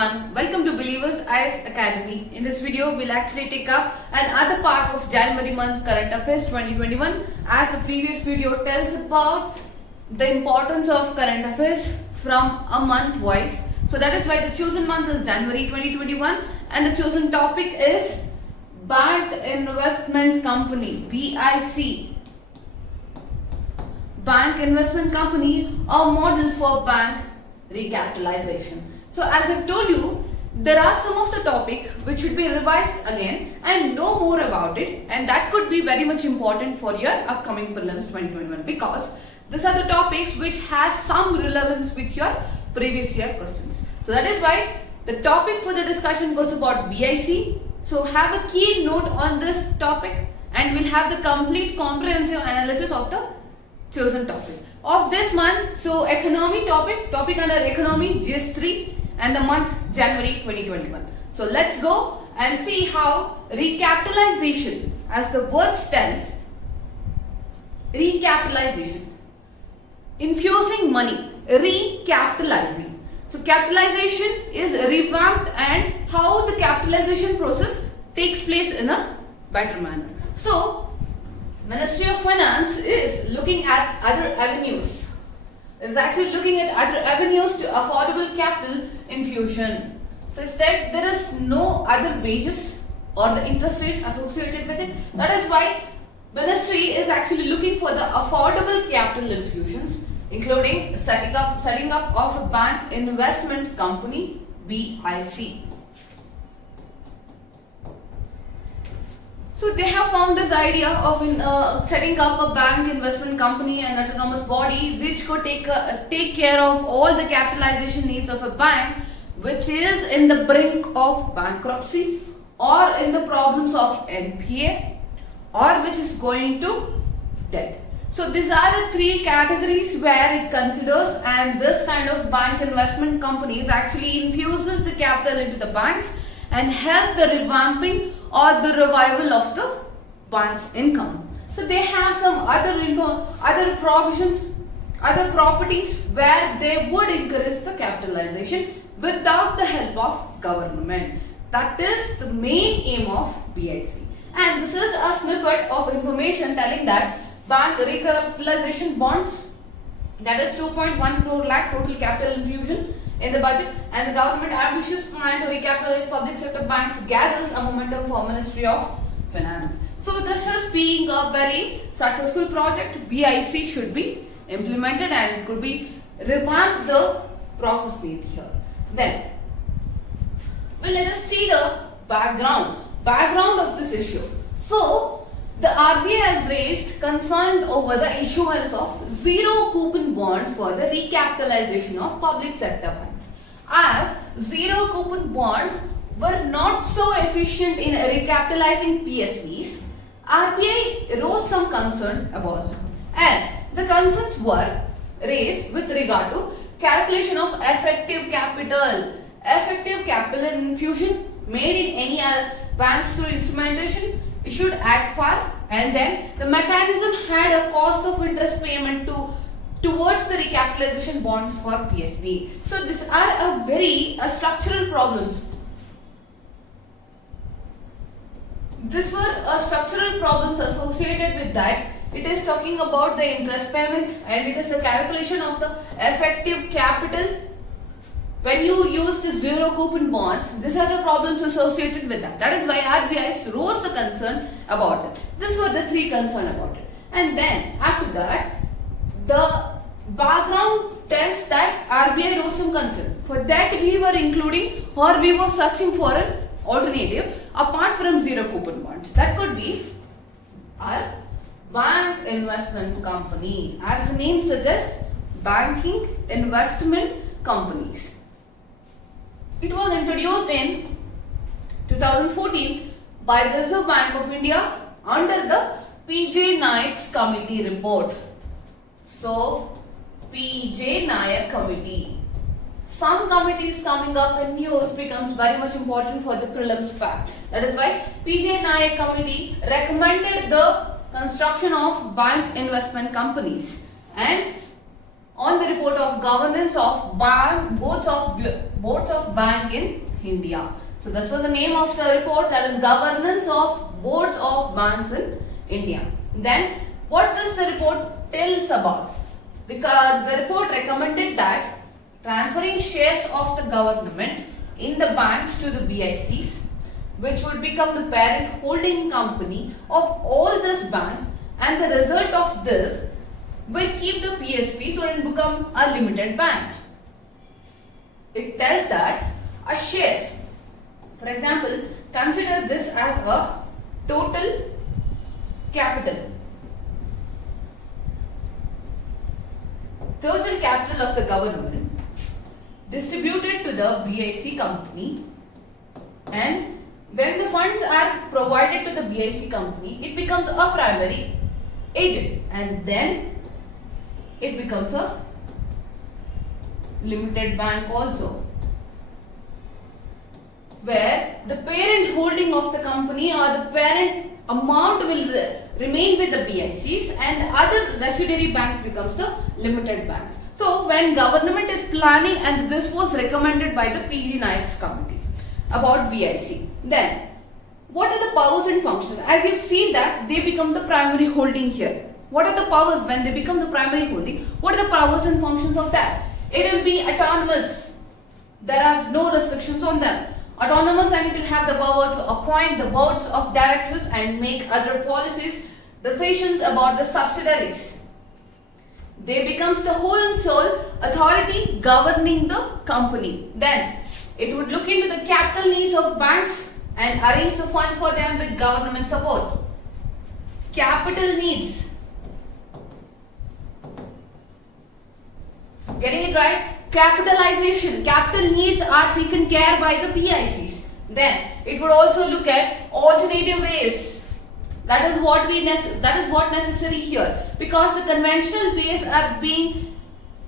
everyone, welcome to Believers IS Academy. In this video, we'll actually take up another part of January month current affairs 2021 as the previous video tells about the importance of current affairs from a month wise. So that is why the chosen month is January 2021 and the chosen topic is Bank Investment Company, BIC. Bank Investment Company, a model for bank recapitalization. So as I've told you, there are some of the topic which should be revised again and know more about it, and that could be very much important for your upcoming prelims 2021 because these are the topics which has some relevance with your previous year questions. So that is why the topic for the discussion goes about BIC. So have a key note on this topic and we'll have the complete comprehensive analysis of the chosen topic of this month. So economy topic under economy GS3 and the month January 2021. So let's go and see how recapitalization, as the word stands, recapitalization, infusing money, recapitalizing. So capitalization is revamped and how the capitalization process takes place in a better manner. So Ministry of Finance is looking at other avenues. Is actually looking at other avenues to affordable capital infusion. So instead there is no other wages or the interest rate associated with it. That is why Ministry is actually looking for the affordable capital infusions, including setting up of a bank investment company, BIC. So they have found this idea of setting up a bank investment company and autonomous body which could take care of all the capitalization needs of a bank which is in the brink of bankruptcy or in the problems of NPA or which is going to debt. So these are the three categories where it considers, and this kind of bank investment companies actually infuses the capital into the banks and help the revamping or the revival of the bank's income. So they have some other provisions, other properties where they would encourage the capitalization without the help of government. That is the main aim of BIC. And this is a snippet of information telling that bank recapitalization bonds, that is 2.1 crore lakh total capital infusion in the budget, and the government ambitious plan to recapitalize public sector banks gathers a momentum for Ministry of Finance. So this is being a very successful project. BIC should be implemented and it could be revamped the process made here. Then, well, let us see the background of this issue. So the RBI has raised concern over the issuance of zero coupon bonds for the recapitalization of public sector banks. As zero coupon bonds were not so efficient in recapitalizing PSBs, RBI rose some concern about it. And the concerns were raised with regard to calculation of effective capital infusion made in any other banks through instrumentation issued at par, and then the mechanism had a cost of interest payment towards the recapitalization bonds for PSB. So these are very structural problems. These were structural problems associated with that. It is talking about the interest payments and it is the calculation of the effective capital. When you use the zero coupon bonds, these are the problems associated with that. That is why RBI rose the concern about it. These were the three concerns about it. And then after that, the background tells that RBI rose some concern. For that we were including or we were searching for an alternative apart from zero coupon bonds. That could be our bank investment company. As the name suggests, banking investment companies. It was introduced in 2014 by the Reserve Bank of India under the P.J. Nayak's committee report. So, P.J. Nayak committee. Some committees coming up in news becomes very much important for the prelims fact. That is why P.J. Nayak committee recommended the construction of bank investment companies, and on the report of governance of boards of bank in India. So this was the name of the report, that is governance of boards of banks in India. Then what does the report tells about? Because the report recommended that transferring shares of the government in the banks to the BICs, which would become the parent holding company of all these banks, and the result of this will keep the PSB so it will become a limited bank. It tells that a shares, for example, consider this as a total capital. Total capital of the government distributed to the BIC company, and when the funds are provided to the BIC company, it becomes a primary agent, and then it becomes a limited bank also, where the parent holding of the company or the parent amount will remain with the BICs, and the other residuary banks becomes the limited banks. So when government is planning, and this was recommended by the PG Naik's committee about BIC, then what are the powers and functions? As you've seen that they become the primary holding here. What are the powers when they become the primary holding? What are the powers and functions of that? It will be autonomous. There are no restrictions on them. Autonomous, and it will have the power to appoint the boards of directors and make other policies, decisions about the subsidiaries. They becomes the whole and sole authority governing the company. Then it would look into the capital needs of banks and arrange the funds for them with government support. Capital needs. Getting it right? Capitalization. Capital needs are taken care by the BICs. Then it would also look at alternative ways. That is what necessary here, because the conventional ways are being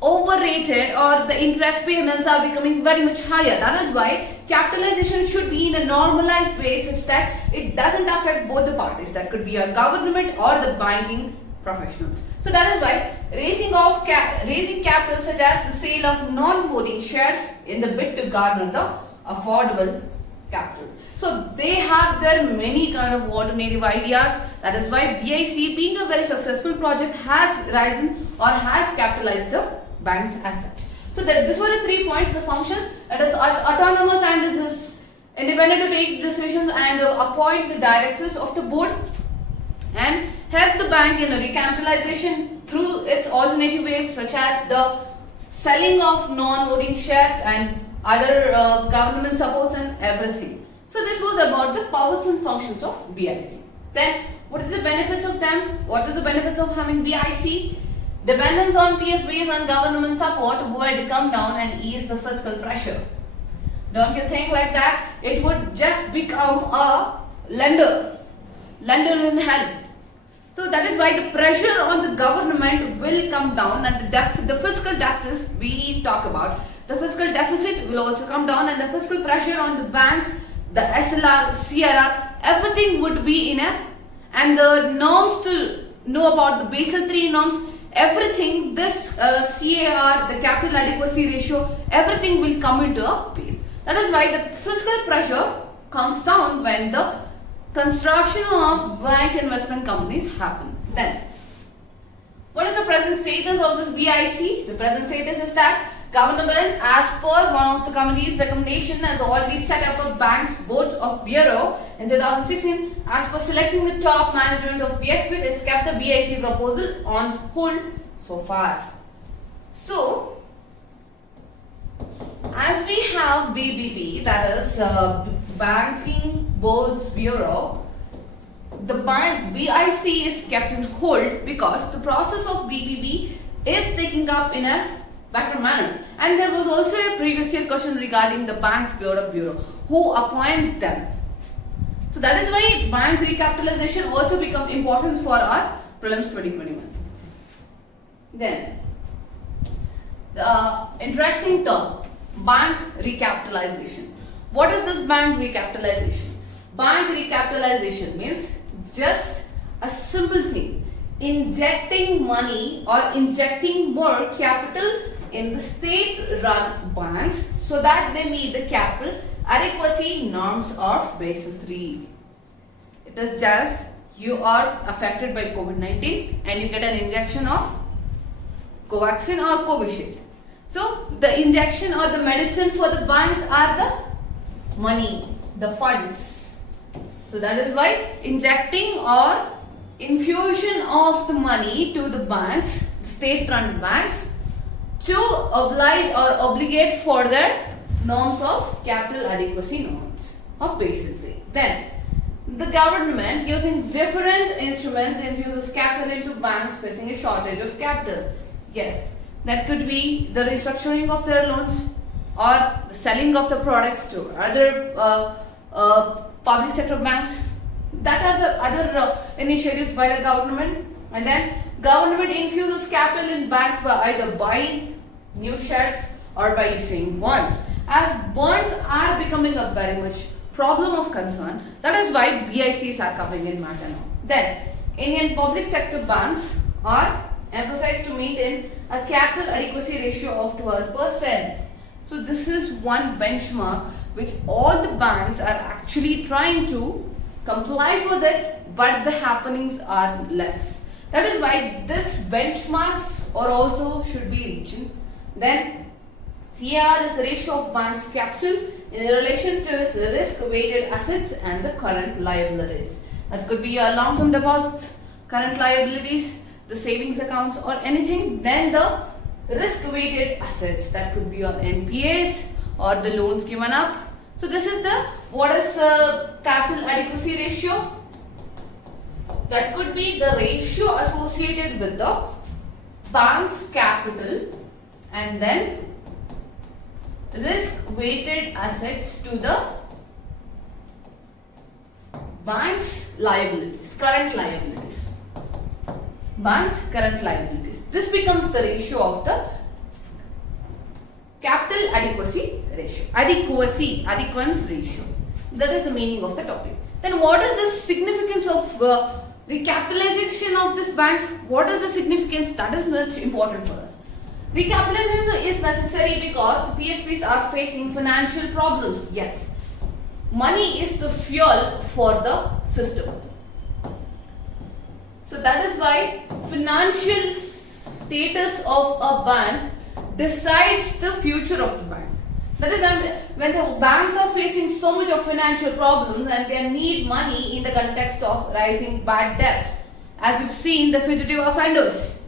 overrated, or the interest payments are becoming very much higher. That is why capitalization should be in a normalized way, such that it doesn't affect both the parties. That could be a government or the banking professionals. So that is why raising capital, such as the sale of non-voting shares in the bid to garner the affordable capital. So they have their many kind of alternative ideas. That is why BIC, being a very successful project, has risen or has capitalized the banks as such. So these were the 3 points: the functions, that is autonomous and is independent to take decisions and appoint the directors of the board, and help the bank in a recapitalization through its alternative ways, such as the selling of non-voting shares and other government supports and everything. So this was about the powers and functions of BIC. Then what are the benefits of them? What are the benefits of having BIC? Dependence on PSBs and government support would come down and ease the fiscal pressure. Don't you think like that? It would just become a lender in help. So that is why the pressure on the government will come down, and the fiscal deficit we talk about. The fiscal deficit will also come down, and the fiscal pressure on the banks, the SLR, CRR, everything would be in a, and the norms to know about the Basel III norms, everything, this CAR, the capital adequacy ratio, everything will come into a place. That is why the fiscal pressure comes down when the construction of bank investment companies happen. Then, what is the present status of this BIC? The present status is that government, as per one of the committee's recommendation, has already set up a bank's boards of bureau in 2016. As per selecting the top management of BSP, it has kept the BIC proposal on hold so far. So, as we have BBB, that is Banking Boards Bureau, the BIC is kept in hold because the process of BBB is taken up in a better manner. And there was also a previous year question regarding the Banks Bureau, who appoints them. So that is why bank recapitalization also become important for our prelims 2021. Then, the interesting term, bank recapitalization. What is this bank recapitalization? Bank recapitalization means just a simple thing. injecting money or injecting more capital in the state-run banks so that they meet the capital adequacy norms of Basel III. It is just you are affected by COVID-19 and you get an injection of Covaxin or Covishield. So the injection or the medicine for the banks are the money, the funds. So that is why injecting or infusion of the money to the banks, state-run banks, to oblige or obligate for their norms of capital adequacy norms of Basel III. Then the government using different instruments infuses capital into banks facing a shortage of capital. Yes, that could be the restructuring of their loans or the selling of the products to other public sector banks. That are the other initiatives by the government. And then government infuses capital in banks by either buying new shares or by issuing bonds. As bonds are becoming a very much problem of concern, that is why BICs are coming in matter now. Then Indian public sector banks are emphasized to maintain a capital adequacy ratio of 12%. So this is one benchmark which all the banks are actually trying to comply with it, but the happenings are less. That is why this benchmarks are also should be reaching. Then CAR is the ratio of bank's capital in relation to its risk-weighted assets and the current liabilities. That could be your long-term deposits, current liabilities, the savings accounts or anything. Then the risk-weighted assets, that could be your NPAs or the loans given up. So this is the what is capital adequacy ratio. That could be the ratio associated with the bank's capital and then risk-weighted assets to the bank's liabilities, current liabilities. Bank's current liabilities. This becomes the ratio of the capital adequacy ratio. Adequance ratio. That is the meaning of the topic. Then what is the significance of recapitalization of this banks? What is the significance? That is much important for us. Recapitalization is necessary because the PSPs are facing financial problems. Yes. Money is the fuel for the system. So that is why financial status of a bank decides the future of the bank. That is when the banks are facing so much of financial problems and they need money in the context of rising bad debts. As you've seen, the fugitive offenders.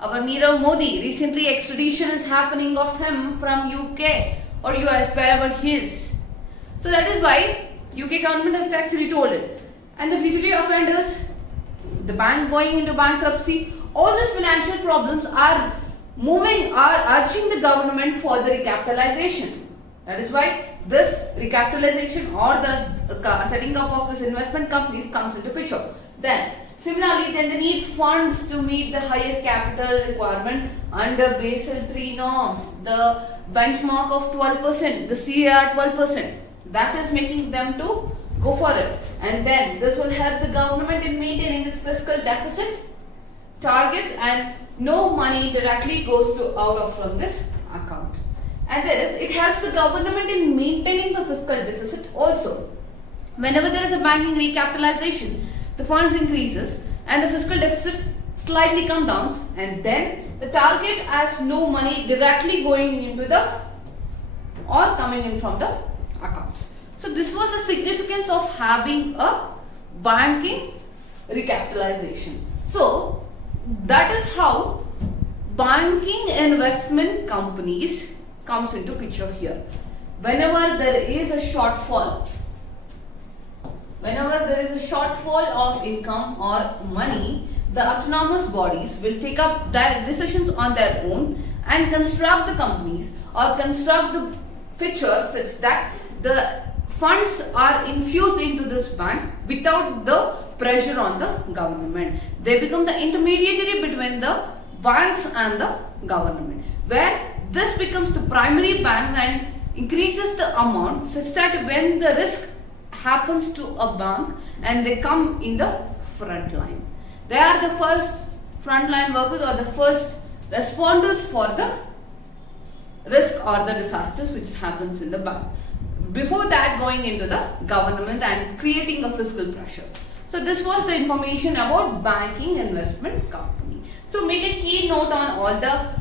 Our Nirav Modi, recently extradition is happening of him from UK or US, wherever he is. So that is why UK government has actually told it. And the fugitive offenders, the bank going into bankruptcy, all these financial problems are urging the government for the recapitalization. That is why this recapitalization or the setting up of this investment companies comes into picture. Then similarly, then they need funds to meet the higher capital requirement under Basel III norms, the benchmark of 12%, the CAR 12%. That is making them to go for it. And then this will help the government in maintaining its fiscal deficit targets and no money directly goes out of from this account. And it helps the government in maintaining the fiscal deficit also. Whenever there is a banking recapitalization, the funds increases and the fiscal deficit slightly come down, and then the target has no money directly going into the or coming in from the accounts. So this was the significance of having a banking recapitalization. So that is how banking investment companies comes into picture here. Whenever there is a shortfall of income or money, the autonomous bodies will take up direct decisions on their own and construct the companies or construct the picture such that the funds are infused into this bank without the pressure on the government. They become the intermediary between the banks and the government, where this becomes the primary bank and increases the amount such that when the risk happens to a bank and they come in the front line, they are the first frontline workers or the first responders for the risk or the disasters which happens in the bank. Before that, going into the government and creating a fiscal pressure. So this was the information about banking investment company. So make a key note on all the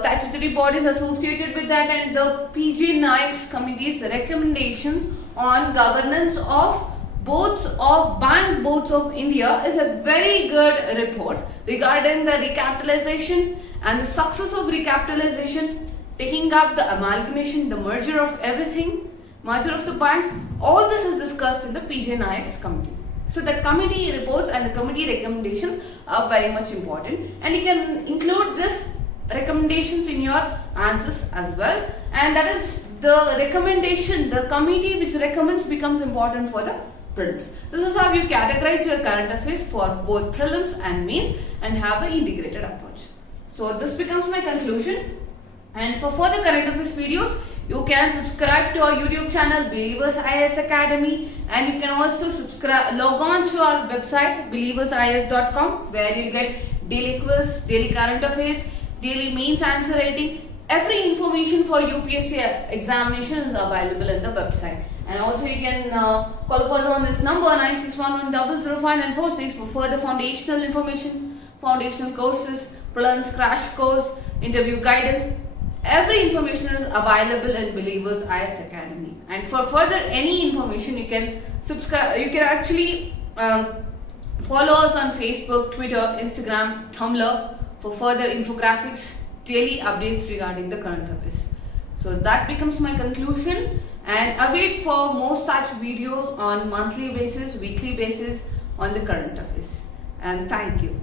statutory bodies associated with that and the PJ Naik's committee's recommendations on governance of boards of bank boards of India is a very good report regarding the recapitalization and the success of recapitalization, taking up the amalgamation, the merger of everything, merger of the banks. All this is discussed in the PJ Naik's committee. So the committee reports and the committee recommendations are very much important, and you can include this recommendations in your answers as well, and that is the recommendation, the committee which recommends becomes important for the prelims. This is how you categorize your current affairs for both prelims and main and have an integrated approach. So this becomes my conclusion, and for further current affairs videos you can subscribe to our YouTube channel Believers IAS Academy, and you can also log on to our website believersis.com, where you get daily quiz, daily current affairs, daily mains answer writing. Every information for UPSC examination is available in the website. And also you can call us on this number 9611005946 for further foundational information, foundational courses, prelims crash course, interview guidance. Every information is available in Believers IAS Academy. And for further any information, you can subscribe. You can actually follow us on Facebook, Twitter, Instagram, Tumblr for further infographics, daily updates regarding the current affairs. So that becomes my conclusion, and await for more such videos on monthly basis, weekly basis on the current affairs. And thank you.